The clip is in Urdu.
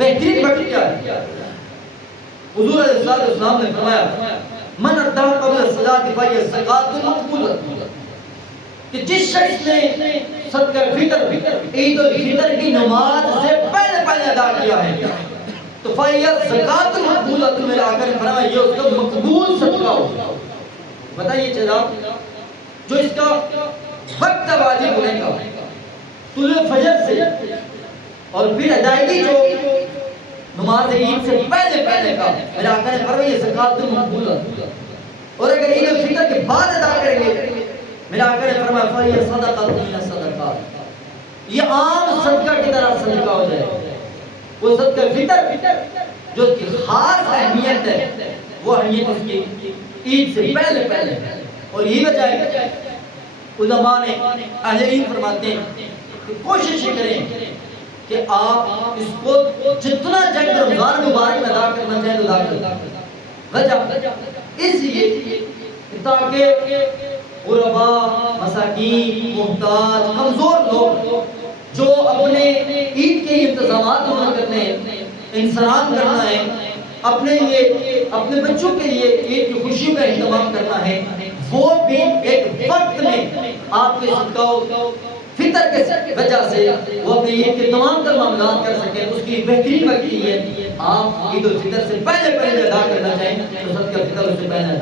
بہترین وقت کیا ہے؟ حضور علیہ السلام نے فرمایا من ادا قبل الصلاۃ فہی الزکوۃ مقبولۃ، کہ جس شخص نے صدقہ فطر عید الفطر کی نماز سے پہلے ادا کیا ہے تو فہی الزکوۃ مقبولۃ، میرے آقا نے فرمایا یہ اس کا مقبول صدقہ ہوگا۔ بتائیے جناب، جو اس کا وقت واجب ہونے کا طلوع فجر سے اور پھر ادائیگی جو نماز عید سے پہلے کا، میرے آقا نے فرمایا یہ زکوۃ مقبولۃ، اور اگر عید الفطر کے بعد ادا کریں گے میرے آقا نے فرمایا فہی صدقۃ من الصدقات، یہ عام صدقہ کی طرح صدقہ ہو جائے۔ وہ صدقہ فطر جو اس کی خاص اہمیت ہے وہ اہمیت اس کی عید سے پہلے، اور یہ وجہ ہے علماء نے اہل علم فرماتے ہیں کہ کوشش کریں کہ آپ اس کو جتنا جنگ رمضان مبارک میں ادا کرنا چاہیں تو ادا کریں۔ وجہ اس لیے تاکہ غرباء، مساکین، محتاج، کمزور لوگ جو اپنے عید کے انتظامات پورا کرنے ہیں، انسرام کرنا ہے، اپنے لیے اپنے بچوں کے لیے عید کی خوشی کا اہتمام کرنا ہے، وہ بھی ایک وقت میں آپ کے صدقہ فطر کے وجہ سے وہ اپنے عید کے تمام معاملات کر سکیں۔ اس کی بہترین وقت یہ ہے آپ عید الفطر سے پہلے ادا کرنا چاہیں تو صدقہ فطر سے پہلے ادا